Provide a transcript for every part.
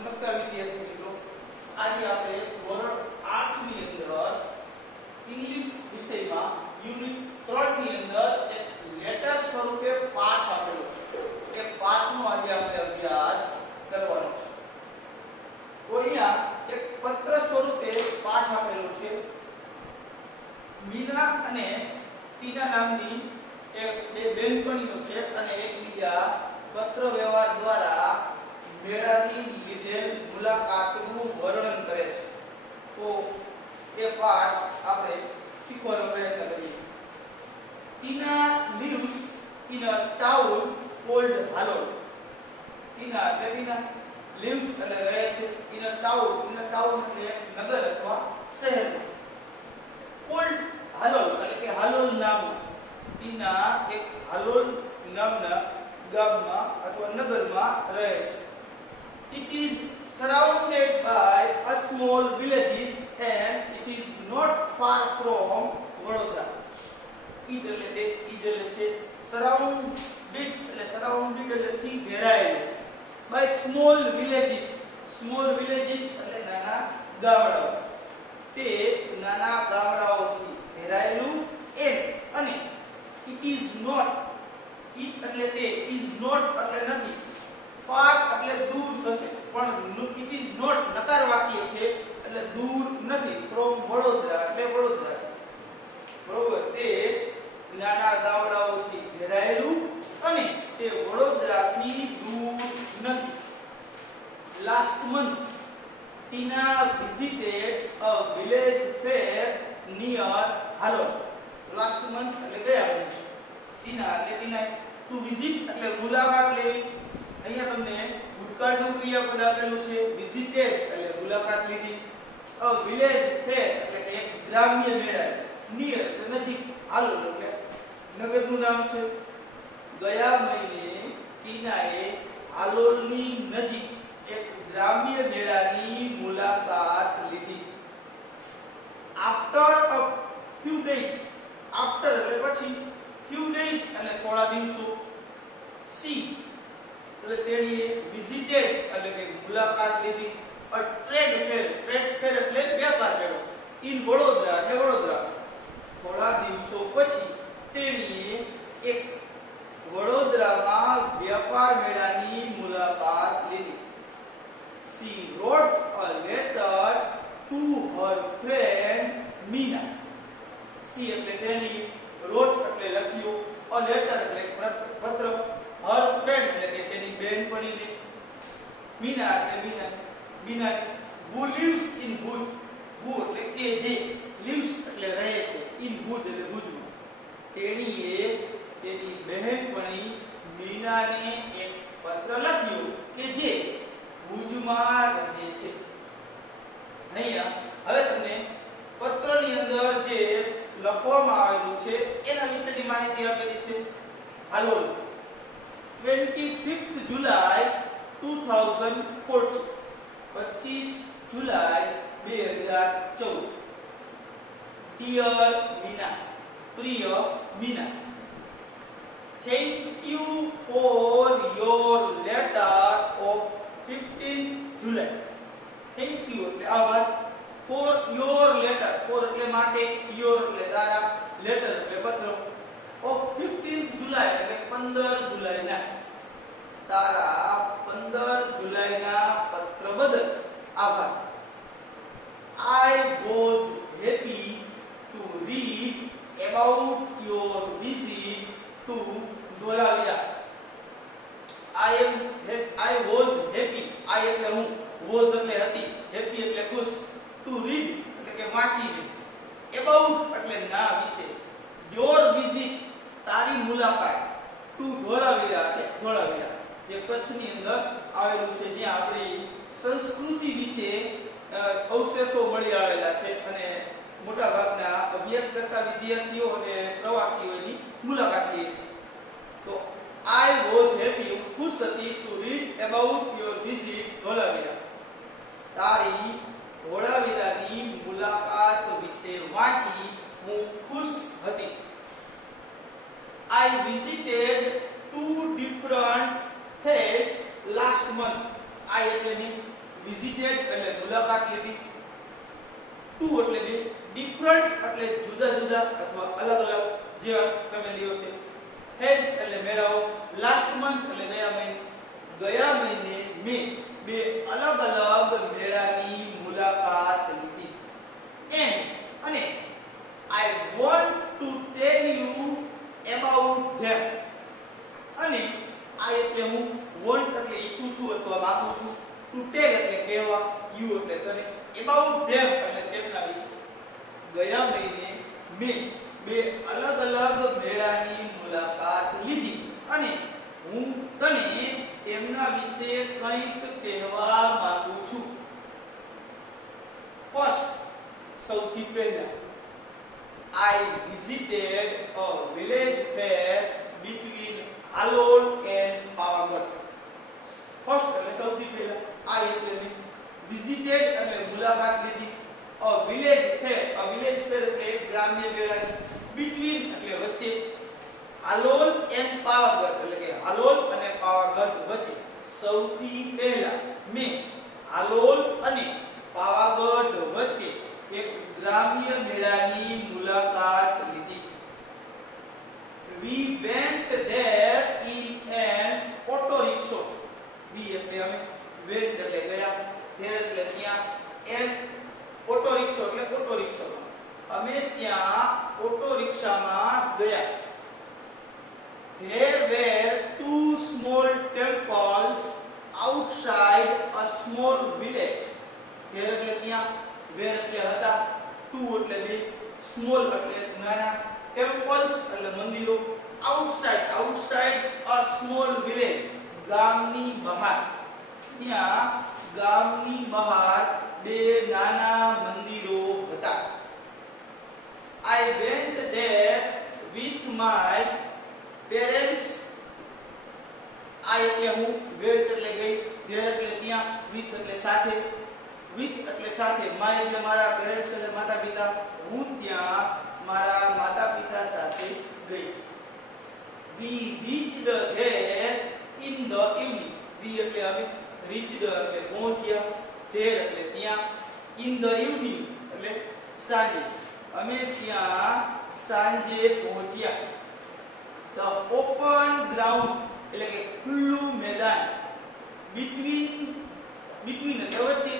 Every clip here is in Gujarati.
નમસ્કાર વિદ્યાર્થી મિત્રો, આજે આપણે ધોરણ 8 ની અંદર ઇંગ્લિશ વિષયમાં યુનિટ 3 ની અંદર એક લેટર સ્વરૂપે પાઠ આપેલો છે. એ પાઠનો આજે આપણે અભ્યાસ કરવાનો છે. તો અહીંયા એક પત્ર સ્વરૂપે પાઠ આપેલો છે. મીના અને ટીના નામની બે બેનપણીઓ છે અને એકબીજા પત્ર વ્યવહાર દ્વારા મેળાની લીધેલ મુલાકાતનું વર્ણન કરે છે. તો એ પાઠ આપણે શીખવાનો પ્રયત્ન કરીએ. ટીના lives in a town called Halol. Tina lives એટલે રહે છે in a town એટલે નગર અથવા શહેરમાં. called Halol એટલે કે હાલોલ નામ. ટીના એક હાલોલ નામના ગામમાં અથવા નગરમાં રહે છે. It is surrounded by a small villages and it is not far from Vadodara. એટલે છે surrounded એટલે થી ઘેરાયેલું. by small villages એટલે નાના ગામડાઓ. તે નાના ગામડાઓથી ઘેરાયેલું અને it is not એટલે તે is not એટલે નથી, far એટલે દૂર થશે, પણ it is not નકાર વાક્ય છે એટલે દૂર નથી. from વડોદરા એટલે વડોદરા, બરોબર. તે નાના ગામડાઓથી ઘેરાયેલું અને તે વડોદરાથી દૂર નથી. last month Tina visited a village fair near Halol. last month એટલે ગયા મહિને. ટીના to visit એટલે મુલાકાત લેવી. અહીંયા તમને ભૂતકાળનું ક્રિયાપદ આપેલું છે. visited એટલે મુલાકાત લીધી. a village fair એટલે કે ગ્રામ્ય મેળા. near એટલે નજીક. હાલોલ એટલે નગરનું નામ છે. ગયા મહિને ટીનાએ હાલોલની નજીક એક ગ્રામ્ય મેળાની મુલાકાત લીધી. after a few days after એટલે પછી, few days એટલે થોડા દિવસો, she એટલે તેણીએ visited એટલે કે મુલાકાત લીધી a trade fair એટલે વ્યાપાર મેળો in વડોદરા એટલે વડોદરા. થોડા દિવસો પછી તેણીએ એક વડોદરામાં વ્યાપાર મેળાની મુલાકાત લીધી. she wrote a letter to her friend Meena. she એટલે તેણી, wrote એટલે લખ્યું, a letter એટલે પત્ર, her friend એટલે કે તેની બહેનપણીને, Meena એટલે Meena who lives in Bhuj. who એટલે કે જે, lives એટલે રહે છે, in Bhuj એટલે ભુજમાં. તેણીએ તેની બહેનપણી મીનાને એક પત્ર લખ્યું કે જે ભુજમાં રહે છે. અહીંયા હવે તમને પત્રની અંદર જે લખવામાં આવેલું છે એના વિશેની માહિતી આપેલી છે. હાલોલ 25th જુલાઈ 2014, 25 જુલાઈ 2014. ડિયર મીના, પ્રિય Meena, thank you for your letter of 15th July. thank you એટલે આભાર. for your letter, for એટલે માટે, your એટલે તારા, letter એટલે પત્ર, of 15th July એટલે 15 જુલાઈના, તારા 15 જુલાઈના પત્ર બદલ આભાર. I was happy to read about your visit to Dholavira. I was happy, I એટલે હું, was એટલે હતી, happy એટલે ખુશ, to read એટલે કે વાંચીને, about એટલે ના વિશે, your visit તારી મુલાકાત, to ધોળાવીરા એટલે ધોળાવીરા જે કચ્છની અંદર આવેલું છે, જ્યાં આપણી સંસ્કૃતિ વિશે અવશેષો મળી આવેલા છે અને મોટા ભાગના અભ્યાસ કરતા વિદ્યાર્થીઓ અને પ્રવાસીઓની મુલાકાત લે છે. તો I was happy, ખુશ હતી, to read about your visit Dholavira, તારી ધોળાવીરાની મુલાકાત વિશે વાંચી હું ખુશ હતી. I visited two different places last month. I એટલે વિઝિટેડ એટલે મુલાકાત લીધી, ટુ એટલે બે, ડિફરન્ટ એટલે જુદા જુદા અથવા અલગ અલગ જેવા તમે લ્યો તે, હેડ્સ એટલે મેળાઓ, લાસ્ટ મંથ એટલે ગયા મહિને મેં બે અલગ અલગ મેળાની મુલાકાત લીધી. અને I want to tell you about them. અને આ એટલે હું want એટલે ઈચ્છું છું અથવા માંગુ છું, to tell એટલે કહેવા, you એટલે તને, about them એટલે તેમના વિશે. ગયા મહિને મેં બે અલગ અલગ મેળાની મુલાકાત લીધી અને હું તને તેમના વિશે કંઈક કહેવા માંગુ છું. ફર્સ્ટ, સૌથી પહેલા, I visited a village fair between Halol and Pavagadh. First એટલે સૌથી પહેલા, I એટલે visited એટલે મુલાકાત લીધી, a village fair એટલે ગ્રામ્ય મેળાની, between એટલે વચ્ચે, હાલોલ and પાવાગઢ એટલે કે હાલોલ અને પાવાગઢ વચ્ચે. સૌથી પહેલા મેં હાલોલ અને પાવાગઢ વચ્ચે એક ગ્રામ્ય મેળાની મુલાકાત લીધી. We went there in an auto rickshaw. We એટલે અમે, went એટલે ગયા, there એટલે ત્યાં, and auto rickshaw એટલે auto rickshaw. અમે ત્યાં ઓટો રિક્ષામાં ગયા. There were two small temples outside a small village. There એટલે ત્યાં, where એટલે હતા, two એટલે બે, small એટલે નાના, temples એટલે મંદિરો, outside a small village ગામની બહાર. ત્યાં ગામની બહાર બે નાના મંદિરો હતા. I went there with my parents. I એટલે હું, went એટલે ગઈ, there એટલે ત્યાં, with એટલે સાથે, my એટલે મારા parents એટલે માતા પિતા, હું ત્યાં મારા માતા પિતા સાથે ગઈ. We reached there in the evening. We એટલે અમે, reached એટલે પહોંચ્યા, there એટલે ત્યાં, in the evening એટલે સાંજે, અમે ત્યાં સાંજે પહોંચ્યા. The open ground એટલે કે ખુલ્લું મેદાન, between એટલે વચ્ચે,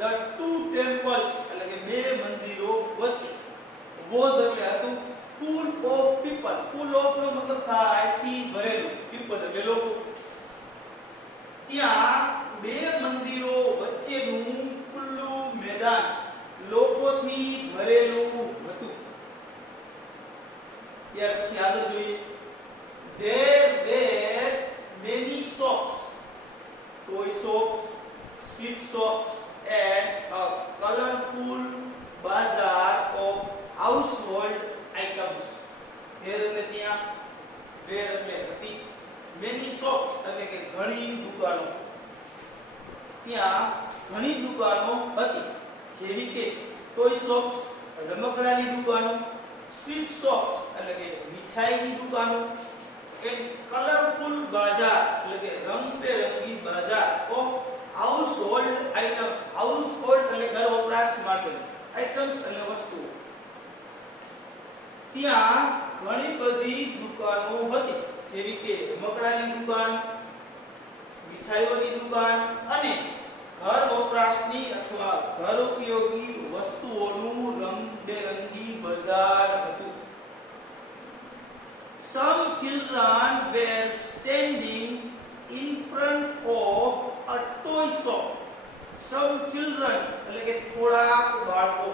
the two temples એટલે કે બે મંદિરો વચ્ચે, was એટલે હતું, full of people. full of નો મતલબ થાય થી ભરેલું, people એટલે લોકો. ત્યાં બે મંદિરો વચ્ચેનું ખુલ્લું મેદાન લોકોથી ભરેલું હતું. ત્યાર પછી આગળ જોઈએ. There were many shops, toy shops, street shops and a colorful bazaar of household items. There એટલે ત્યાં, where એટલે હતી, many shops એટલે કે ઘણી દુકાનો. ત્યાં ઘણી દુકાનો હતી, જેવી કે ટોય શોપ્સ રમકડાની દુકાનો, સ્વીટ શોપ્સ એટલે કે મીઠાઈની દુકાનો, and colorful bazaar એટલે કે રંગબેરંગી બજાર of household items. household એટલે ઘર વપરાશ માટે, items એટલે વસ્તુઓ. ત્યાં ઘણી બધી દુકાનો હતી, જેવી કે રમકડાની દુકાન, મીઠાઈઓની દુકાન અને ઘર વપરાશની અથવા ઘર ઉપયોગી વસ્તુઓનું રંગબેરંગી બજાર હતું. Some children were standing in front of a toy shop. Some children એટલે કે થોડાક બાળકો,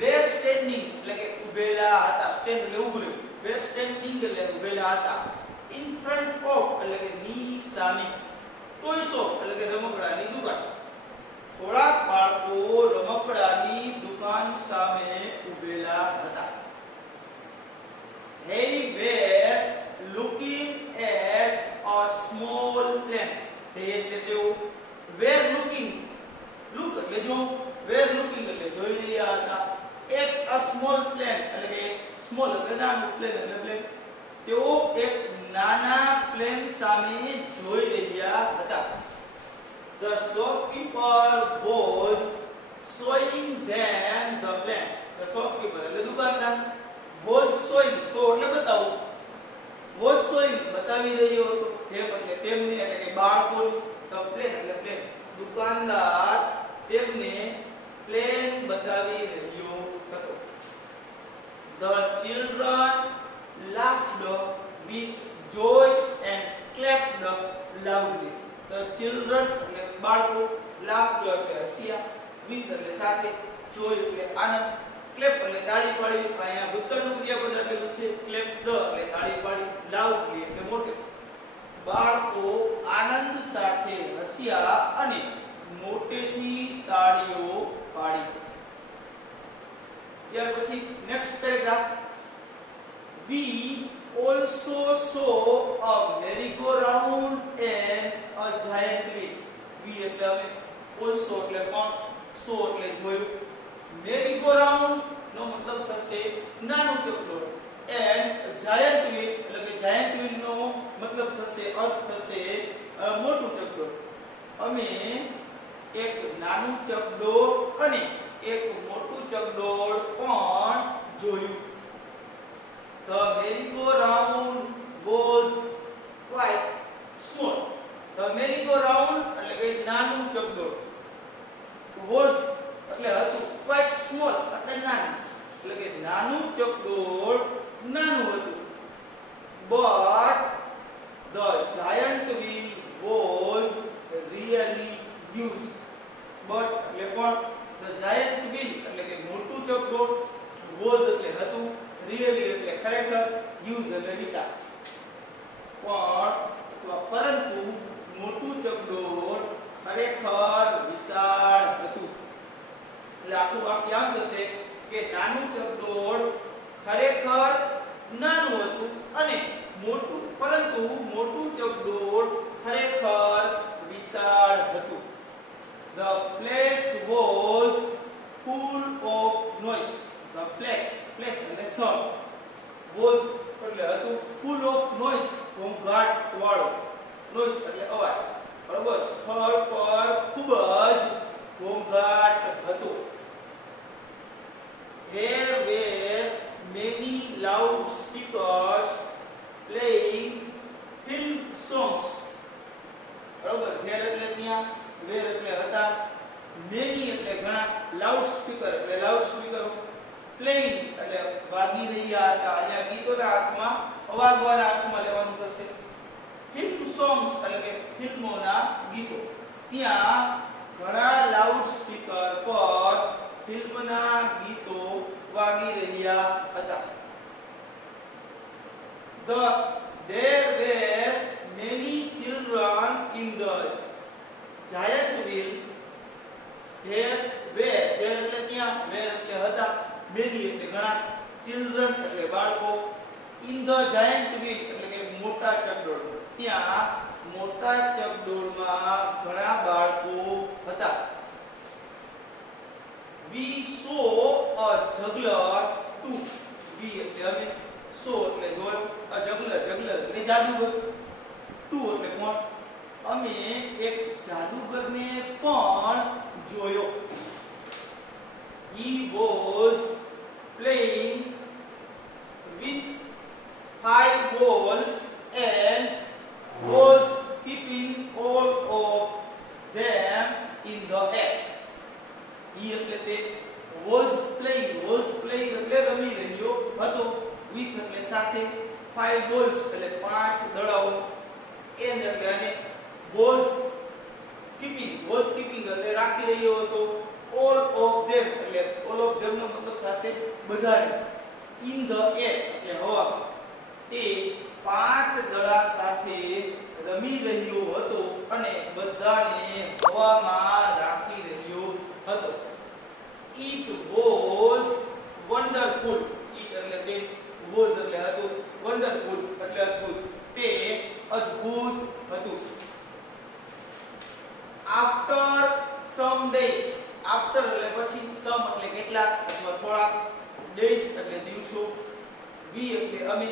were standing એટલે કે ઊભેલા હતા, stand એટલે ઊભું રહેવું, were standing એટલે ઊભેલા હતા, in front of એટલે કે ની સામે, toy shop એટલે કે રમકડાની દુકાન. થોડાક બાળકો રમકડાની દુકાન સામે ઊભેલા હતા. They were looking at a small plane. They એટલે તેઓ, were looking, look એટલે જો, were looking એટલે જોઈ રહ્યા હતા, at a small plane એટલે કે small એટલે નાનું, plane એટલે plane. તેઓ એક નાના પ્લેન સામે જોઈ રહ્યા હતા. The shopkeeper was showing them the plan. The shopkeeper એટલે દુકાનદાર was showing, show એટલે બતાવવું, was showing બતાવી રહ્યો હતો, them એટલે તેમને એટલે કે બાળકોને, the plan એટલે પ્લેન, દુકાનદાર તેમને પ્લેન બતાવી રહ્યો હતો. The children laughed with joy and clapped loudly. The children એટલે બાળકો, laughed એટલે હસ્યા, with એટલે સાથે, joy એટલે આનંદ, clap એટલે તાળી પાડી, અહીંયા ભૂતકાળનું ક્રિયાપદ આપેલું છે, clapped એટલે તાળી પાડી, loudly એટલે મોટે. બાળકો આનંદ સાથે હસ્યા અને મોટેથી તાળીઓ પાડી. ત્યાર પછી next paragraph. We also saw a merry-go-round and a giant wheel. We એટલે અમે, also એટલે કોણ, saw એટલે જોયું, merry-go-round નો મતલબ થશે નાનું ચકડોળ, and giant wheel એટલે કે giant wheel નો મતલબ થશે, અર્થ થશે મોટું ચકડોળ. અમે એક નાનું ચકડોળ અને એક મોટું ચકડોળ પણ જોયું. The merry-go-round was quite small. The merry-go-round એટલે કે નાનું ચકડોળ, was એટલે હતું, quite small એટલે નાનું, એટલે કે નાનું ચકડોળ નાનું હતું. But the giant wheel was really huge. But એટલે પણ the giant wheel એટલે કે મોટું ચકડોળ, was એટલે હતું, really એટલે ખરેખર, huge એટલે વિશાળ. પણ અથવા પરંતુ મોટું ચકડોળ ખરેખર વિશાળ હતું. એટલે આખું વાક્ય આમ થશે કે નાનું ચકડોળ ખરેખર નાનું હતું અને મોટું, પરંતુ મોટું ચકડોળ ખરેખર વિશાળ હતું. The place was full of noise. The place એટલે સ્થળ, was એટલે હતું, full of noise ઘોંઘાટ વાળો, noise એટલે અવાજ, બરાબર. સ્થળ પર ખૂબ જ ઘોંઘાટ હતો. There were many loud speakers playing film songs. બરાબર. There એટલે ત્યાં, where એટલે હતા, many એટલે ઘણા, loud speaker એટલે loud speaker, playing એટલે વાગી રહ્યા હતા. અહીંયા ગીતોના અર્થમાં અવાજવાળા અર્થમાં લેવાનું થશે. film songs એટલે કે ફિલ્મોના ગીતો, ત્યાં ઘણા લાઉડ સ્પીકર પર ફિલ્મના ગીતો વાગી રહ્યા હતા. There were many children in the giant wheel. There were એટલે ત્યાં, were એટલે હતા, many એટલે ઘણા, children એટલે બાળકો, in the giant wheel એટલે કે મોટા ચકડોળ, ત્યાં મોટા ચકડોળમાં ઘણા બાળકો હતા. We saw a juggler too. We એટલે અમે, saw એટલે જોયું, a juggler એટલે જાદુગર, too એટલે કોણ, અમે એક જાદુગરને પણ જોયો. He was playing with 5 balls and was keeping all of them in the air. He એટલે તે, was playing એટલે રમી રહ્યો હતો, with એટલે સાથે, 5 balls એટલે 5 દડાઓ, and એટલે અને, was keeping એટલે રાખી રહ્યો હતો, all of them એટલે all of them નો મતલબ થશે બધાને, in the air એટલે હવા, તે 5 દડા સાથે રમી રહ્યો હતો અને બધાને હવામાં રાખી રહ્યો હતો. It was wonderful. It એટલે તે, was એટલે હતું, wonderful એટલે અદ્ભુત, તે અદ્ભુત હતું. After some days, after એટલે પછી, some એટલે કેટલાક અથવા થોડા, days એટલે દિવસો, we એટલે અમે,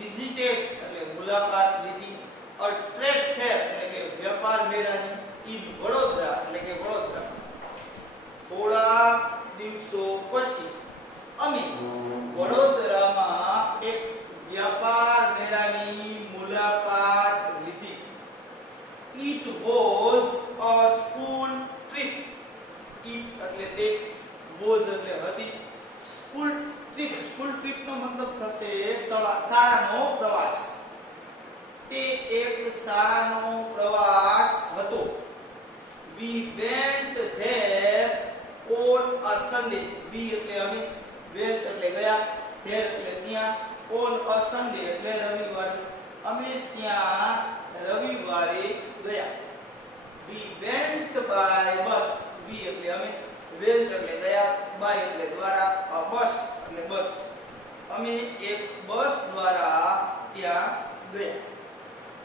visited એટલે મુલાકાત લીધી, a trade fair એટલે કે વેપાર મેળાની, ઇન વડોદરા એટલે કે વડોદરા. થોડા દિવસો પછી અમે વડોદરામાં એક વ્યાપાર મેળાની મુલાકાત લીધી. It was a school trip. It એટલે તે, was એટલે હતી, school trip નો મતલબ થશે શાળાનો પ્રવાસ. તે એક શાળાનો પ્રવાસ હતો. We went there on a Sunday. We એટલે અમે, went એટલે ગયા, there એટલે ત્યાં, on a Sunday એટલે રવિવારે. અમે ત્યાં રવિવારે ગયા. We went by bus. We એટલે અમે, went એટલે ગયા, by એટલે દ્વારા, a bus એટલે બસ. અમે એક બસ દ્વારા ત્યાં ગયા.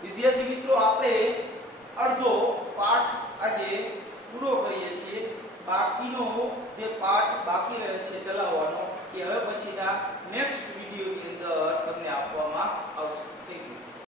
વિદ્યાર્થી મિત્રો, આપણે અડધો પાઠ આજે પૂરો કરીએ છીએ. બાકીનો જે પાઠ બાકી રહે છે ચલાવવાનો એ હવે પછીના નેક્સ્ટ વિડિયો